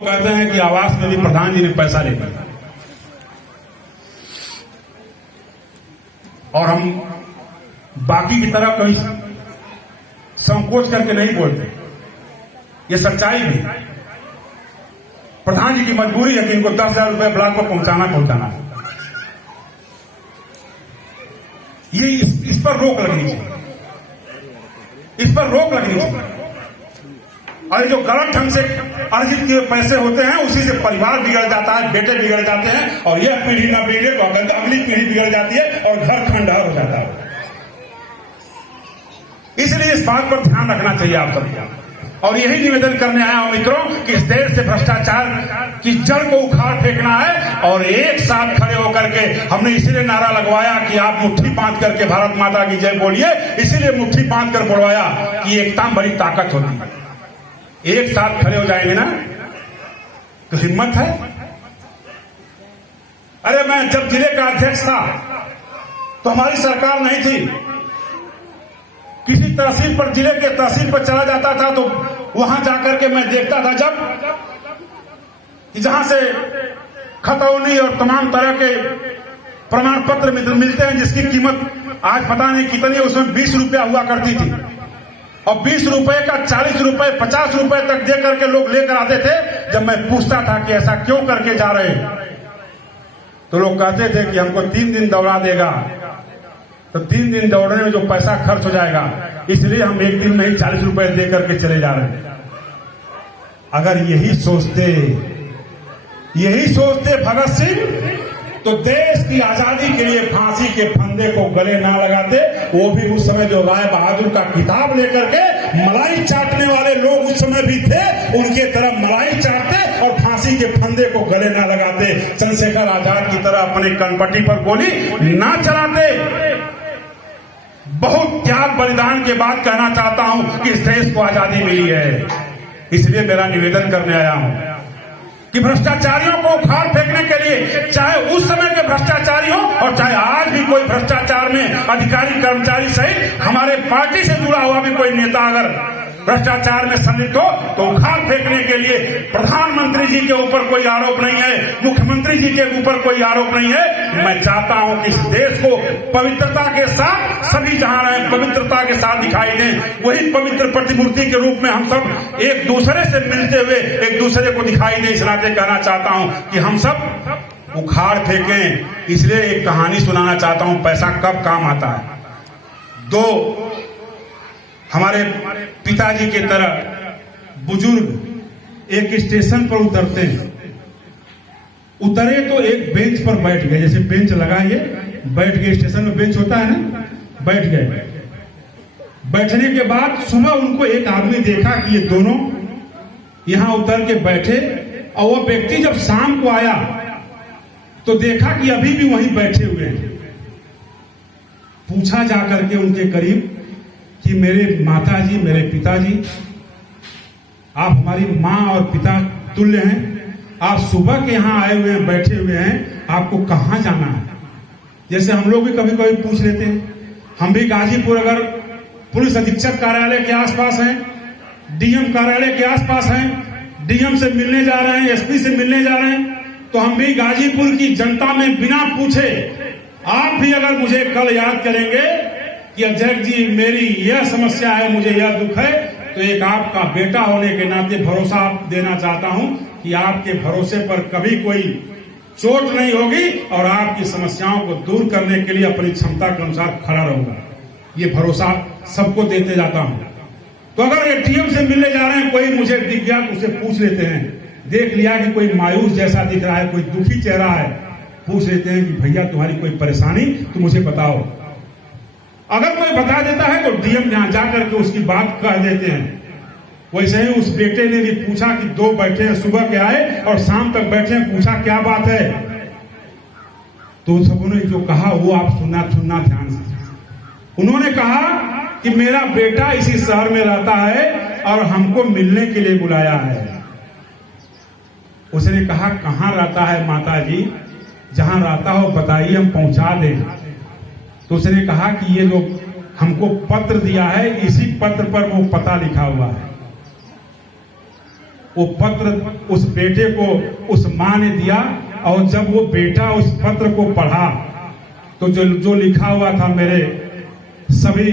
कहते हैं कि आवास में भी प्रधान जी ने पैसा ले लिया और हम बाकी की तरह कहीं संकोच करके नहीं बोलते। ये सच्चाई भी प्रधान जी की मजबूरी है कि इनको 10,000 रुपए ब्लॉक पर पहुंचाना ये इस पर रोक लगनी चाहिए, इस पर रोक लगनी चाहिए। और जो गलत ढंग से अर्जित किए पैसे होते हैं उसी से परिवार बिगड़ जाता है, बेटे बिगड़ जाते हैं और यह पीढ़ी न बिगड़े तो अगली पीढ़ी बिगड़ जाती है और घर खंडहर हो जाता है। इसलिए इस बात पर ध्यान रखना चाहिए आप सबको और यही निवेदन करने आया हूं मित्रों कि इस देश से भ्रष्टाचार की जड़ को उखाड़ फेंकना है और एक साथ खड़े होकर के हमने इसीलिए नारा लगवाया कि आप मुट्ठी बांध करके भारत माता की जय बोलिए। इसीलिए मुट्ठी बांध कर बोलवाया कि एकता में बड़ी ताकत होती है। एक साथ खड़े हो जाएंगे ना तो हिम्मत है। अरे मैं जब जिले का अध्यक्ष था तो हमारी सरकार नहीं थी। किसी तहसील पर, जिले के तहसील पर चला जाता था तो वहां जाकर के मैं देखता था जब कि जहां से खतौनी और तमाम तरह के प्रमाण पत्र मिलते हैं जिसकी कीमत आज पता नहीं कितनी, उसमें 20 रुपया हुआ करती थी और 20 रुपए का 40 रुपए 50 रुपए तक दे करके लोग लेकर आते थे। जब मैं पूछता था कि ऐसा क्यों करके जा रहे तो लोग कहते थे कि हमको 3 दिन दौड़ा देगा, तो 3 दिन दौड़ने में जो पैसा खर्च हो जाएगा इसलिए हम एक दिन नहीं 40 रुपए दे करके चले जा रहे हैं। अगर यही सोचते भगत सिंह तो देश की आजादी के लिए फांसी के फंदे को गले ना लगाते। वो भी उस समय जो राय बहादुर का किताब लेकर के मलाई चाटने वाले लोग उस समय भी थे, उनके तरफ मलाई चाटते और फांसी के फंदे को गले ना लगाते। चंद्रशेखर आजाद की तरह अपने कनपट्टी पर गोली ना चलाते। बहुत त्याग बलिदान के बाद कहना चाहता हूं कि इस देश को आजादी मिली है। इसलिए मेरा निवेदन करने आया हूं कि भ्रष्टाचारियों को उखाड़ फेंकने के लिए, चाहे उस समय के भ्रष्टाचारी हो और चाहे आज भी कोई भ्रष्टाचार में अधिकारी कर्मचारी सहित हमारे पार्टी से जुड़ा हुआ भी कोई नेता अगर भ्रष्टाचार में संलिप्त हो तो उखाड़ फेंकने के लिए प्रधानमंत्री जी के ऊपर कोई आरोप नहीं है, मुख्यमंत्री जी के ऊपर कोई आरोप नहीं है। मैं चाहता हूं कि इस देश को पवित्रता के साथ सभी जहां रहे पवित्रता के साथ दिखाई दें। वही पवित्र प्रतिमूर्ति के रूप में हम सब एक दूसरे से मिलते हुए एक दूसरे को दिखाई दें। इस नाते कहना चाहता हूं कि हम सब उखाड़ फेंकें। इसलिए एक कहानी सुनाना चाहता हूं, पैसा कब काम आता है। 2 हमारे पिताजी की तरह बुजुर्ग एक स्टेशन पर उतरते हैं। उतरे तो एक बेंच पर बैठ गए, जैसे बेंच लगाए बैठ गए, स्टेशन में बेंच होता है ना, बैठ गए। बैठने के बाद सुबह उनको एक आदमी देखा कि ये दोनों यहां उतर के बैठे और वो व्यक्ति जब शाम को आया तो देखा कि अभी भी वहीं बैठे हुए हैं। पूछा जाकर के उनके करीब कि मेरे माताजी, मेरे पिताजी, आप हमारी मां और पिता तुल्य हैं, आप सुबह के यहां आए हुए हैं, बैठे हुए हैं, आपको कहां जाना है। जैसे हम लोग भी कभी कभी पूछ लेते हैं। हम भी गाजीपुर अगर पुलिस अधीक्षक कार्यालय के आसपास हैं, डीएम कार्यालय के आसपास हैं, डीएम से मिलने जा रहे हैं, एसपी से मिलने जा रहे हैं, तो हम भी गाजीपुर की जनता में बिना पूछे आप भी अगर मुझे कल याद करेंगे कि अध्यक्ष जी मेरी यह समस्या है, मुझे यह दुख है, तो एक आपका बेटा होने के नाते भरोसा देना चाहता हूं कि आपके भरोसे पर कभी कोई चोट नहीं होगी और आपकी समस्याओं को दूर करने के लिए अपनी क्षमता के अनुसार खड़ा रहूंगा। ये भरोसा सबको देते जाता हूं। तो अगर एटीएम से मिलने जा रहे हैं, कोई मुझे दिख गया तो उसे पूछ लेते हैं। देख लिया कि कोई मायूस जैसा दिख रहा है, कोई दुखी चेहरा है, पूछ लेते हैं कि भैया तुम्हारी कोई परेशानी तो मुझे बताओ। अगर कोई बता देता है तो डीएम यहां जाकर के उसकी बात कह देते हैं। वैसे ही उस बेटे ने भी पूछा कि 2 बैठे हैं, सुबह के आए और शाम तक बैठे हैं, पूछा क्या बात है। तो सबों ने जो कहा वो आप सुनना ध्यान से। उन्होंने कहा कि मेरा बेटा इसी शहर में रहता है और हमको मिलने के लिए बुलाया है। उसने कहा कहां रहता है माता जी, जहां रहता हो बताइए, हम पहुंचा दें। तो उसने कहा कि ये जो हमको पत्र दिया है, इसी पत्र पर वो पता लिखा हुआ है। वो पत्र उस बेटे को उस माँ ने दिया, और जब वो बेटा उस पत्र को पढ़ा तो जो लिखा हुआ था, मेरे सभी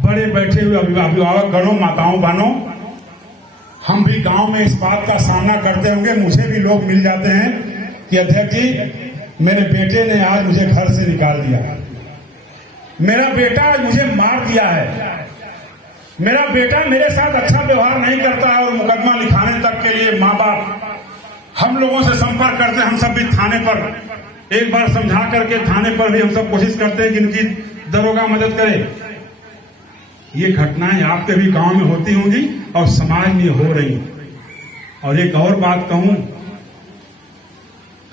बड़े बैठे हुए अभिभावक गणों, माताओं, बहनों, हम भी गांव में इस बात का सामना करते होंगे। मुझे भी लोग मिल जाते हैं कि अध्यक्ष जी, मेरे बेटे ने आज मुझे घर से निकाल दिया, मेरा बेटा मुझे मार दिया है, मेरा बेटा मेरे साथ अच्छा व्यवहार नहीं करता है, और मुकदमा लिखाने तक के लिए माँ बाप हम लोगों से संपर्क करते हैं। हम सब भी थाने पर एक बार समझा करके थाने पर भी हम सब कोशिश करते हैं कि इनकी दरोगा मदद करे। ये घटनाएं आपके भी गांव में होती होंगी और समाज में हो रही। और एक और बात कहूं,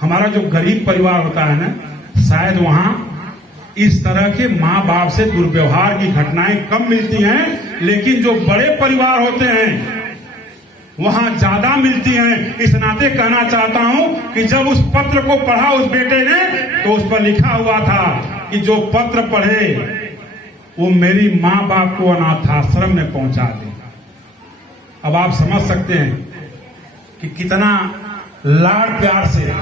हमारा जो गरीब परिवार होता है ना, शायद वहां इस तरह के माँ बाप से दुर्व्यवहार की घटनाएं कम मिलती हैं, लेकिन जो बड़े परिवार होते हैं वहां ज्यादा मिलती हैं। इस नाते कहना चाहता हूं कि जब उस पत्र को पढ़ा उस बेटे ने, तो उस पर लिखा हुआ था कि जो पत्र पढ़े वो मेरी माँ बाप को अनाथाश्रम में पहुंचा दे। अब आप समझ सकते हैं कि कितना लाड़ प्यार से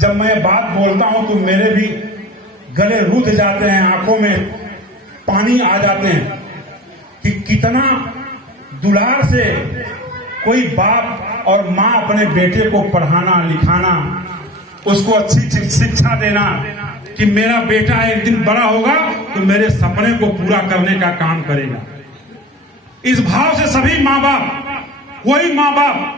जब मैं बात बोलता हूं तो मेरे भी गले रुध जाते हैं, आंखों में पानी आ जाते हैं कि कितना दुलार से कोई बाप और माँ अपने बेटे को पढ़ाना लिखाना, उसको अच्छी शिक्षा देना कि मेरा बेटा एक दिन बड़ा होगा तो मेरे सपने को पूरा करने का काम करेगा। इस भाव से सभी माँ बाप, कोई माँ बाप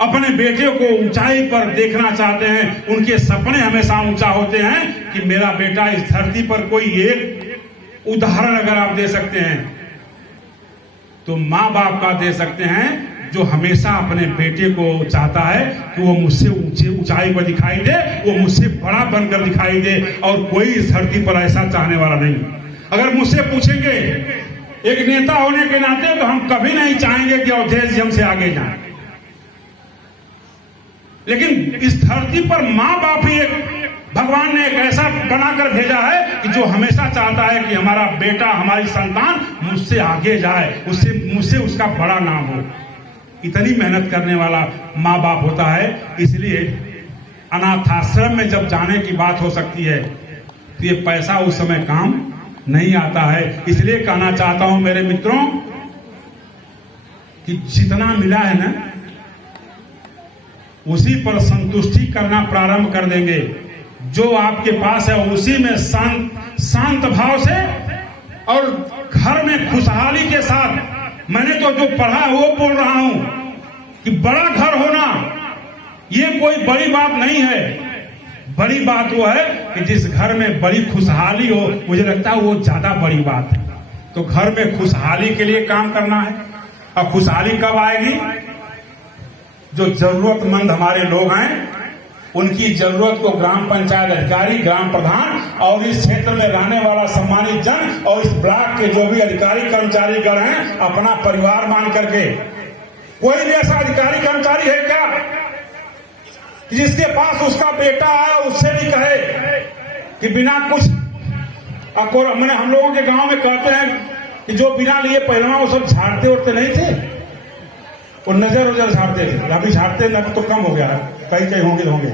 अपने बेटे को ऊंचाई पर देखना चाहते हैं। उनके सपने हमेशा ऊंचा होते हैं कि मेरा बेटा इस धरती पर कोई एक उदाहरण अगर आप दे सकते हैं तो माँ बाप का दे सकते हैं, जो हमेशा अपने बेटे को चाहता है कि वो मुझसे ऊंचाई पर दिखाई दे, वो मुझसे बड़ा बनकर दिखाई दे, और कोई इस धरती पर ऐसा चाहने वाला नहीं। अगर मुझसे पूछेंगे एक नेता होने के नाते, तो हम कभी नहीं चाहेंगे कि अवधेश जी हमसे आगे जाएं। लेकिन इस धरती पर माँ बाप ही भगवान ने एक ऐसा बनाकर भेजा है कि जो हमेशा चाहता है कि हमारा बेटा, हमारी संतान मुझसे आगे जाए, मुझसे उसका बड़ा नाम हो। इतनी मेहनत करने वाला माँ बाप होता है। इसलिए अनाथाश्रम में जब जाने की बात हो सकती है तो ये पैसा उस समय काम नहीं आता है। इसलिए कहना चाहता हूं मेरे मित्रों कि जितना मिला है ना, उसी पर संतुष्टि करना प्रारंभ कर देंगे। जो आपके पास है उसी में शांत भाव से और घर में खुशहाली के साथ, मैंने तो जो पढ़ा है वो बोल रहा हूं कि बड़ा घर होना ये कोई बड़ी बात नहीं है। बड़ी बात वो है कि जिस घर में बड़ी खुशहाली हो, मुझे लगता है वो ज्यादा बड़ी बात है। तो घर में खुशहाली के लिए काम करना है। और खुशहाली कब आएगी? जो जरूरतमंद हमारे लोग हैं उनकी जरूरत को ग्राम पंचायत अधिकारी, ग्राम प्रधान और इस क्षेत्र में रहने वाला सम्मानित जन और इस ब्लॉक के जो भी अधिकारी कर्मचारी गण हैं अपना परिवार मान करके। कोई भी ऐसा अधिकारी कर्मचारी है क्या जिसके पास उसका बेटा आया उससे भी कहे कि बिना कुछ मैंने हम लोगों के गांव में कहते हैं कि जो बिना लिए पहलवा वो सब झाड़ते उड़ते नहीं थे, वो नजर झाड़ते थे। अभी झाड़ते न तो कम हो गया है, कहीं होंगे।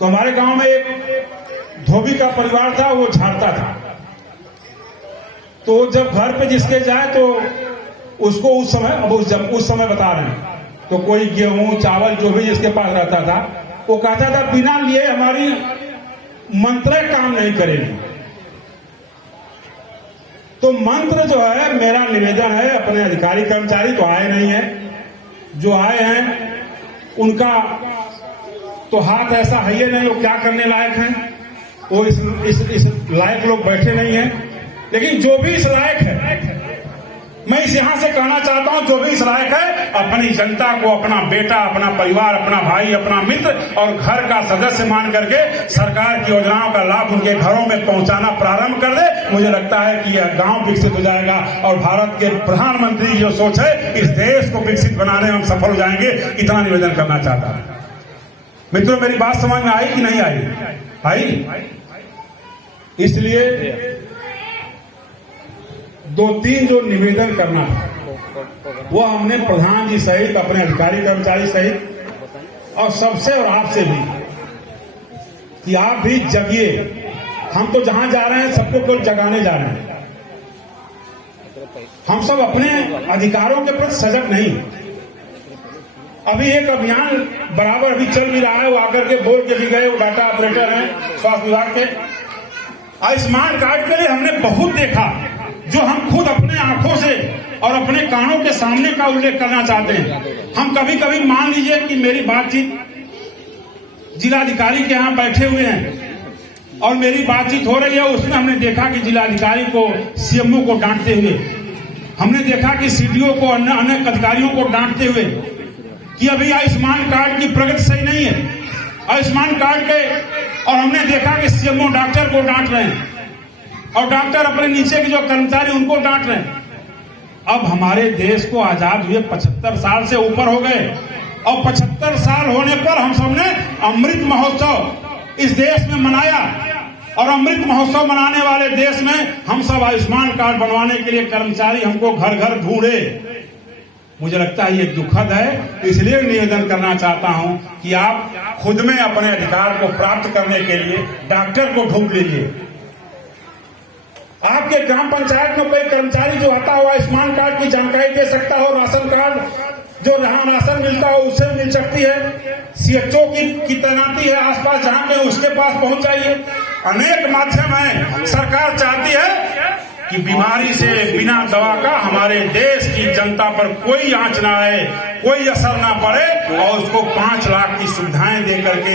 तो हमारे गांव में एक धोबी का परिवार था, वो झाड़ता था। तो जब घर पे जिसके जाए तो उसको उस समय बता रहे हैं, तो कोई गेहूं चावल जो भी जिसके पास रहता था वो कहता था बिना लिए हमारी मंत्र काम नहीं करेगी। तो मंत्र जो है, मेरा निवेदन है, अपने अधिकारी कर्मचारी तो आए नहीं है, जो आए हैं उनका तो हाथ ऐसा है ही नहीं, लोग क्या करने लायक हैं, वो इस लायक लोग बैठे नहीं हैं। लेकिन जो भी इस लायक है, मैं इस यहां से कहना चाहता हूं, जो भी इस लायक है अपनी जनता को अपना बेटा, अपना परिवार, अपना भाई, अपना मित्र और घर का सदस्य मान करके सरकार की योजनाओं का लाभ उनके घरों में पहुंचाना प्रारंभ कर दे। मुझे लगता है कि यह गांव विकसित हो जाएगा और भारत के प्रधानमंत्री की जो सोच है, इस देश को विकसित बनाने में हम सफल हो जाएंगे। इतना निवेदन करना चाहता हूं। मित्रों, मेरी बात समझ में आई कि नहीं आई? आई। इसलिए 2-3 जो निवेदन करना था वो हमने प्रधान जी सहित, अपने अधिकारी कर्मचारी सहित और सबसे और आपसे भी कि आप भी जगिए। हम तो जहां जा रहे हैं सबको केवल जगाने जा रहे हैं। हम सब अपने अधिकारों के प्रति सजग नहीं। अभी एक अभियान बराबर अभी चल भी रहा है, वो आकर के बोल के भी गए, वो डाटा ऑपरेटर हैं स्वास्थ्य विभाग के। आयुष्मान कार्ड के लिए हमने बहुत देखा, जो हम खुद अपने आंखों से और अपने कानों के सामने का उल्लेख करना चाहते हैं। हम कभी कभी मान लीजिए कि मेरी बातचीत जिलाधिकारी के यहाँ बैठे हुए हैं और मेरी बातचीत हो रही है, उसमें हमने देखा कि जिलाधिकारी को, सीएमओ को डांटते हुए, हमने देखा कि सीडीओ को, अन्य अधिकारियों को डांटते हुए कि अभी आयुष्मान कार्ड की प्रगति सही नहीं है, आयुष्मान कार्ड के। और हमने देखा कि सीएमओ डॉक्टर को डांट रहे हैं और डॉक्टर अपने नीचे के जो कर्मचारी उनको डांट रहे हैं। अब हमारे देश को आजाद हुए 75 साल से ऊपर हो गए और 75 साल होने पर हम सबने अमृत महोत्सव इस देश में मनाया। और अमृत महोत्सव मनाने वाले देश में हम सब आयुष्मान कार्ड बनवाने के लिए कर्मचारी हमको घर घर ढूंढे। मुझे लगता है ये दुखद है, इसलिए निवेदन करना चाहता हूं कि आप खुद में अपने अधिकार को प्राप्त करने के लिए डॉक्टर को ढूंढ लीजिए। आपके ग्राम पंचायत में कोई कर्मचारी जो आता हो, आयुष्मान कार्ड की जानकारी दे सकता हो, राशन कार्ड जो जहां राशन मिलता हो उससे मिल सकती है, सीएचओ की तैनाती है आसपास जहां पे, उसके पास पहुंच जाइए। अनेक माध्यम है। सरकार चाहती है कि बीमारी से बिना दवा का हमारे देश की जनता पर कोई आंच ना आए, कोई असर ना पड़े और उसको 5 लाख की सुविधाएं दे करके